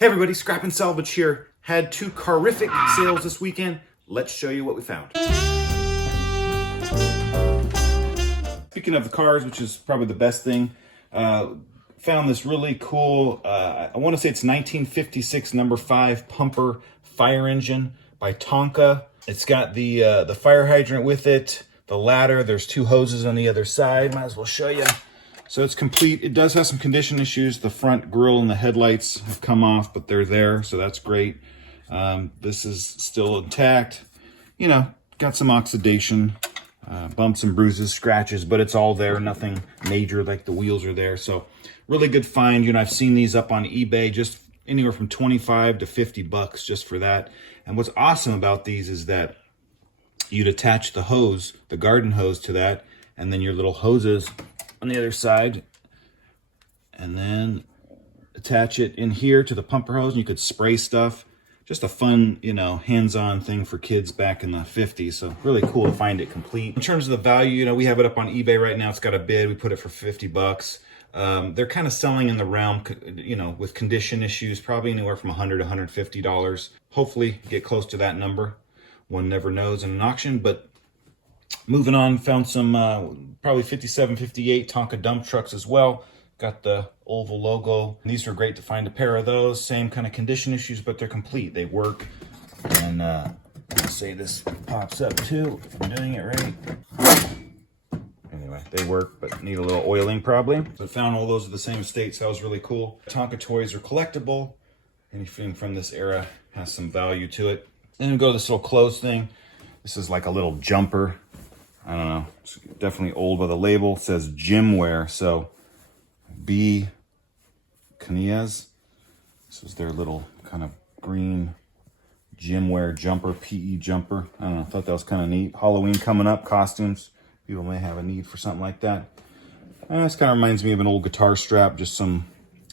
Hey everybody, Scrap and Salvage here. Had two carific sales this weekend. Let's show you what we found. Speaking of the cars, which is probably the best thing, found this really cool, I want to say it's 1956 number 5 pumper fire engine by Tonka. It's got the fire hydrant with it, the ladder. There's two hoses on the other side. Might as well show you. So it's complete. It does have some condition issues. The front grille and the headlights have come off, but they're there, so that's great. This is still intact. You know, got some oxidation, bumps and bruises, scratches, but it's all there. Nothing major, like the wheels are there. So really good find. You know, I've seen these up on eBay, just anywhere from 25 to 50 bucks just for that. And what's awesome about these is that you'd attach the hose, the garden hose, to that, and then your little hoses on the other side, and then attach it in here to the pumper hose, and you could spray stuff. Just a fun, you know, hands-on thing for kids back in the 50s. So really cool to find it complete. In terms of the value, you know, we have it up on eBay right now. It's got a bid. We put it for 50 bucks. They're kind of selling in the realm, you know, with condition issues, probably anywhere from $100 to $150. Hopefully get close to that number. One never knows in an auction. But moving on, found some probably 57, 58 Tonka dump trucks as well. Got the oval logo. These were great to find a pair of those. Same kind of condition issues, but they're complete. They work. And let's say this pops up too, if I'm doing it right. Anyway, they work, but need a little oiling probably. But found all those at the same state, so that was really cool. Tonka toys are collectible. Anything from this era has some value to it. Then we go to this little clothes thing. This is like a little jumper. I don't know, it's definitely old by the label. It says gym wear, so B. Knickknacks. This is their little kind of green gym wear jumper, PE jumper. I don't know, I thought that was kind of neat. Halloween coming up, costumes. People may have a need for something like that. This kind of reminds me of an old guitar strap, just some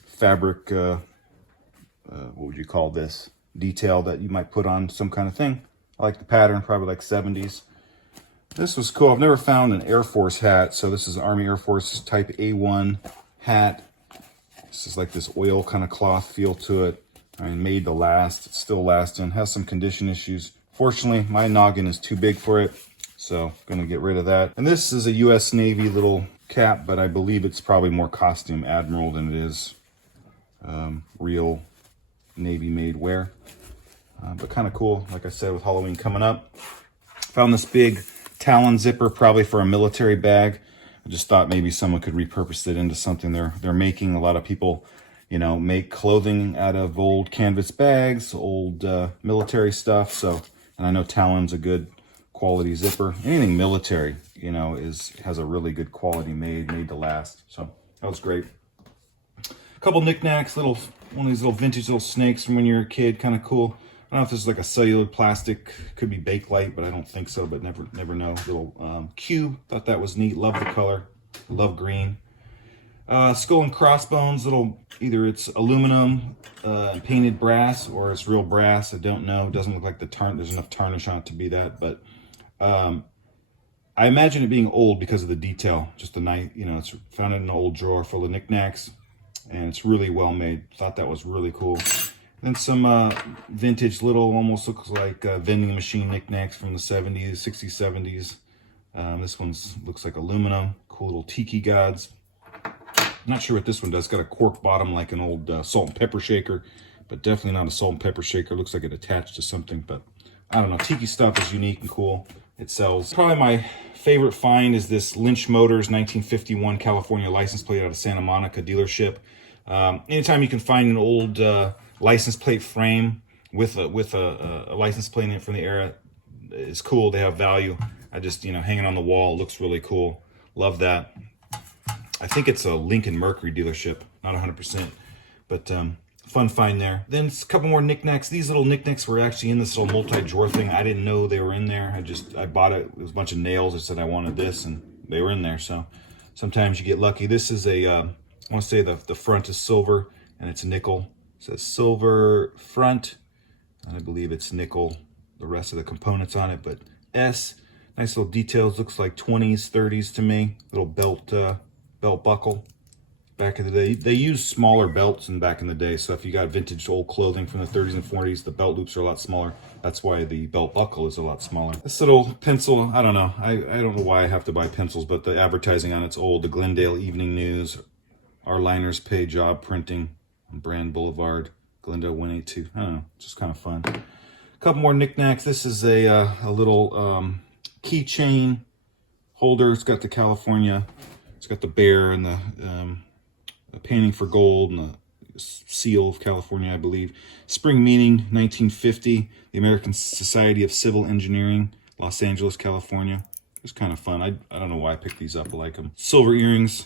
fabric, what would you call this? Detail that you might put on some kind of thing. I like the pattern, probably like 70s. This was cool. I've never found an Air Force hat, so this is Army Air Force type A1 hat. This is like this oil kind of cloth feel to it. I mean, made to last. It's still lasting. Has some condition issues. Fortunately, my noggin is too big for it, so I'm going to get rid of that. And this is a U.S. Navy little cap, but I believe it's probably more costume admiral than it is real Navy-made wear. But kind of cool, like I said, with Halloween coming up. Found this big Talon zipper, probably for a military bag. I just thought maybe someone could repurpose it into something they're making. A lot of people, you know, make clothing out of old canvas bags, old military stuff. So, and I know Talon's a good quality zipper. Anything military, you know, has a really good quality made to last. So that was great. A couple knickknacks, one of these little vintage little snakes from when you were a kid, kind of cool. I don't know if this is like a cellular plastic, could be Bakelite, but I don't think so, but never know. Little cube, thought that was neat. Love the color, love green. Skull and crossbones, either it's aluminum, painted brass, or it's real brass. I don't know. It doesn't look like there's enough tarnish on it to be that, but I imagine it being old because of the detail. Just a nice, you know, it's found in an old drawer full of knickknacks, and it's really well made. Thought that was really cool. Then some vintage almost looks like vending machine knickknacks from the 70s, 60s, 70s. This one looks like aluminum. Cool little tiki gods. Not sure what this one does. Got a cork bottom like an old salt and pepper shaker, but definitely not a salt and pepper shaker. Looks like it attached to something, but I don't know. Tiki stuff is unique and cool. It sells. Probably my favorite find is this Lynch Motors 1951 California license plate out of Santa Monica dealership. Anytime you can find an old license plate frame with a license plate in it from the era is cool. They have value. I just, you know, hanging on the wall, looks really cool. Love that. I think it's a Lincoln Mercury dealership, not 100%, but fun find there. Then a couple more knickknacks. These little knickknacks were actually in this little multi-drawer thing. I didn't know they were in there. I bought it. It was a bunch of nails. I said I wanted this, and they were in there. So sometimes you get lucky. This is I want to say the front is silver, and it's nickel. It says silver front, and I believe it's nickel, the rest of the components on it, but S, nice little details, looks like 20s, 30s to me, little belt buckle. back in the day. They used smaller belts in back in the day, so if you got vintage old clothing from the 30s and 40s, the belt loops are a lot smaller. That's why the belt buckle is a lot smaller. This little pencil, I don't know. I don't know why I have to buy pencils, but the advertising on it's old. The Glendale Evening News, Our Liners Pay Job Printing, Brand Boulevard, Glendale 182. I don't know, just kind of fun. A couple more knickknacks. This is a little keychain holder. It's got the California, it's got the bear and the painting for gold and the seal of California, I believe. Spring meeting, 1950, the American Society of Civil Engineering, Los Angeles, California. It was kind of fun. I don't know why I picked these up. I like them. Silver earrings,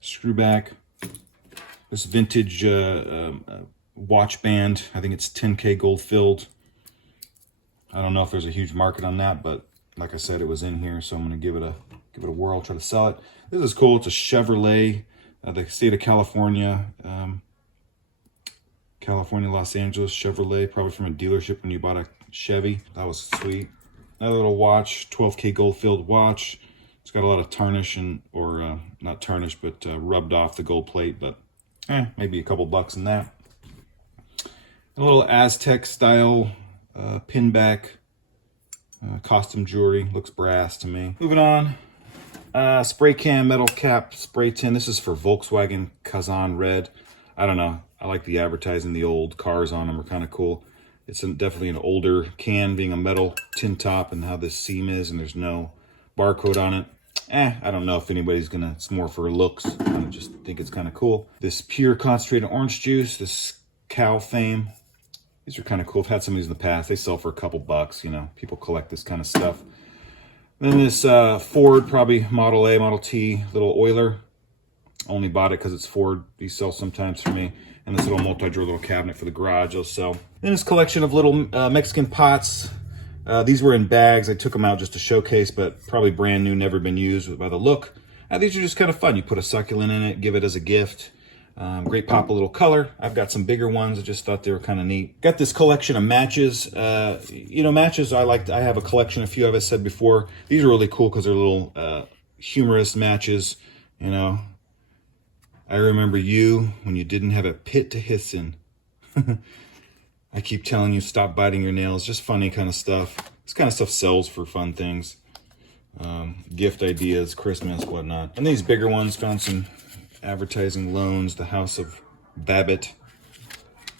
screw back. This vintage watch band. I think it's 10K gold filled. I don't know if there's a huge market on that, but like I said, it was in here, so I'm gonna give it a whirl, try to sell it. This is cool. It's a Chevrolet, the state of California, Los Angeles Chevrolet, probably from a dealership when you bought a Chevy. That was sweet. Another little watch, 12K gold filled watch. It's got a lot of tarnish or not tarnish, but rubbed off the gold plate, but maybe a couple bucks in that. A little Aztec style pinback costume jewelry. Looks brass to me. Moving on. Spray can metal cap spray tin. This is for Volkswagen Kazan Red. I don't know. I like the advertising. The old cars on them are kind of cool. It's definitely an older can, being a metal tin top, and how this seam is, and there's no barcode on it. I don't know if anybody's gonna, it's more for looks. I just think it's kind of cool. This pure concentrated orange juice, this cow fame. These are kind of cool. I've had some of these in the past. They sell for a couple bucks, you know. People collect this kind of stuff. Then this Ford, probably Model A, Model T, little oiler. Only bought it because it's Ford. These sell sometimes for me. And this little multi-drawer little cabinet for the garage, I'll sell. Then this collection of little Mexican pots. These were in bags. I took them out just to showcase, but probably brand new, never been used by the look. These are just kind of fun. You put a succulent in it, give it as a gift. Great pop of little color. I've got some bigger ones. I just thought they were kind of neat. Got this collection of matches. You know, matches I like. I have a collection, a few I've said before. These are really cool because they're little humorous matches. You know, I remember you when you didn't have a pit to hiss in. I keep telling you, stop biting your nails. Just funny kind of stuff. This kind of stuff sells for fun things. Gift ideas, Christmas, whatnot. And these bigger ones, found some advertising loans, the House of Babbitt.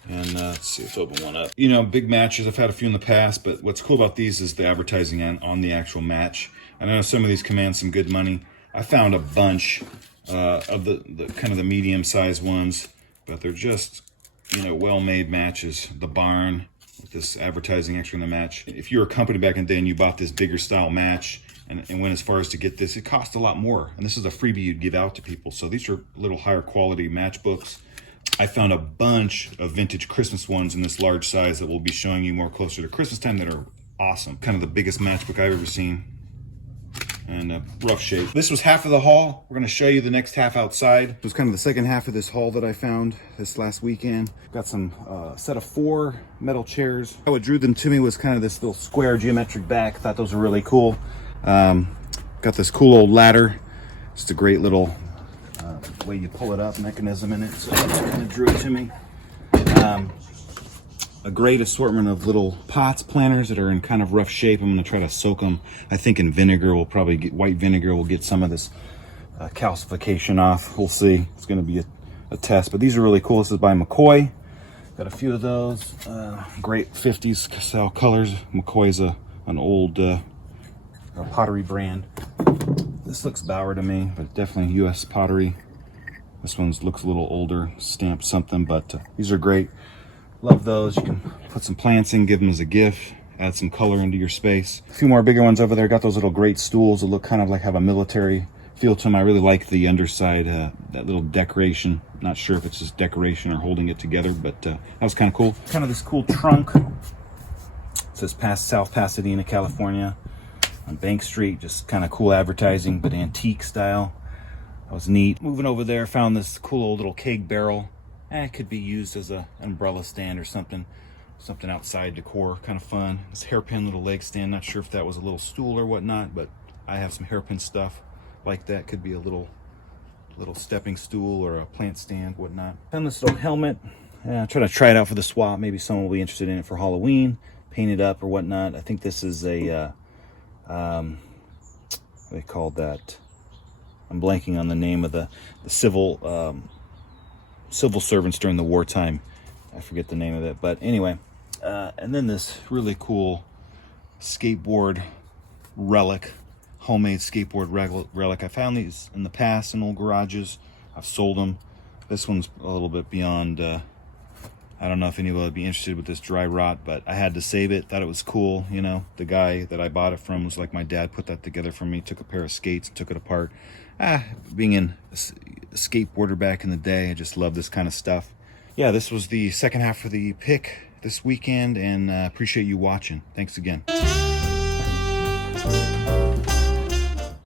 And let's see, let's open one up. You know, big matches, I've had a few in the past, but what's cool about these is the advertising on the actual match. And I know some of these command some good money. I found a bunch of the kind of the medium-sized ones, but they're just, you know, well-made matches. The barn with this advertising extra in the match. If you were a company back in the day and you bought this bigger style match and went as far as to get this, it cost a lot more. And this is a freebie you'd give out to people. So these are a little higher quality matchbooks. I found a bunch of vintage Christmas ones in this large size that we'll be showing you more closer to Christmas time that are awesome. Kind of the biggest matchbook I've ever seen. And rough shape. This was half of the haul. We're gonna show you the next half outside. It was kind of the second half of this haul that I found this last weekend. Got some set of 4 metal chairs. How it drew them to me was kind of this little square geometric back. Thought those were really cool. Got this cool old ladder. Just a great little way you pull it up mechanism in it. So that's kind of drew it to me. A great assortment of little pots, planters that are in kind of rough shape. I'm going to try to soak them, I think, in vinegar. We'll probably get white vinegar. We'll get some of this calcification off. We'll see. It's going to be a test. But these are really cool. This is by McCoy. Got a few of those. Great 50s style colors. McCoy's an old pottery brand. This looks Bauer to me, but definitely U.S. pottery. This one looks a little older, stamped something, but these are great. Love those. You can put some plants in, give them as a gift, add some color into your space. A few more bigger ones over there. Got those little great stools that look kind of like have a military feel to them. I really like the underside, that little decoration. Not sure if it's just decoration or holding it together, but that was kind of cool. Kind of this cool trunk. It says South Pasadena, California on Bank Street. Just kind of cool advertising, but antique style. That was neat. Moving over there, found this cool old little keg barrel. It could be used as an umbrella stand or something outside decor, kind of fun. This hairpin little leg stand, not sure if that was a little stool or whatnot, but I have some hairpin stuff like that. Could be a little little stepping stool or a plant stand, whatnot. Found this little helmet. I'm trying to try it out for the swap. Maybe someone will be interested in it for Halloween, paint it up or whatnot. I think this is a, what do they call that? I'm blanking on the name of the civil servants during the wartime. I forget the name of it, but anyway. And then this really cool skateboard relic, homemade skateboard relic. I found these in the past in old garages. I've sold them. This one's a little bit beyond, I don't know if anybody would be interested with this dry rot, but I had to save it. Thought it was cool, you know. The guy that I bought it from was like my dad, put that together for me, took a pair of skates and took it apart. Being a skateboarder back in the day, I just love this kind of stuff. Yeah, this was the second half of the pick this weekend, and appreciate you watching. Thanks again.